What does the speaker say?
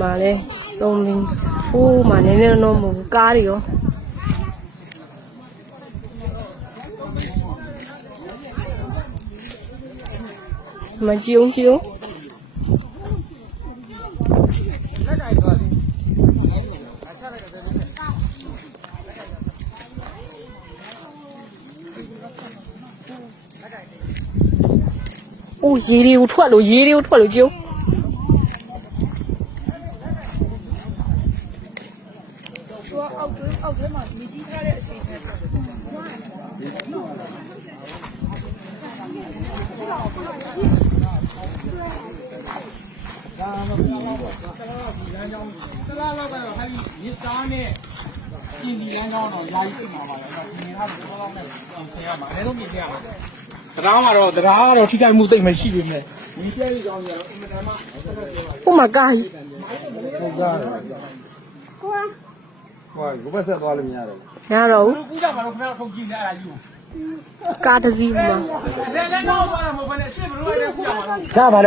မှာလဲသုံးပြီးဟိုးမှာနည်းနည်းတော့မဟုတ်ဘူးကားတွေရောမကြည့်အောင်အိုးရေတွေကိုထွက်လို့ကြည့်အောက်ထဲမှာမြည်ကြီးထားတဲ့အစီအစဉ်ဒါမှမဟုတ်ဘူး။လမ်းကြောင်းတလားလောက်ကတော့ဟာဒီရစ်သားနဲ့ပြင်ဒီလမ်းကြောင်းတော့ယာယီဖြစ်မှာပါလေ။ဒီနေ့ကတော့တော့နဲ့ဆင်ရမှာ။အဲလိုမြင်ရမှာ။တရားကတော့ထိခိုက်မှုသိမ့်မရှိပြီမဲ့။ဒီပြည့်ကြောင်းကြတော့အင်မတန်မှဟိုမှာကားကြီးဟုတ်ကားကိုဘက်ဆက်သွားလို့မရတော့ဘူး။မရတော့ဘူး။ကူးကြမှာတော့ခင်ဗျားတို့ထုတ်ကြည့်နေအဲ့ဒါကြီးကိုကားတစ်စီးမှာ။ဒါလည်းတော့ဘာမှမဟုတ်ဘဲနဲ့ရှင်းမလို့ရတဲ့ကူးကြမှာ။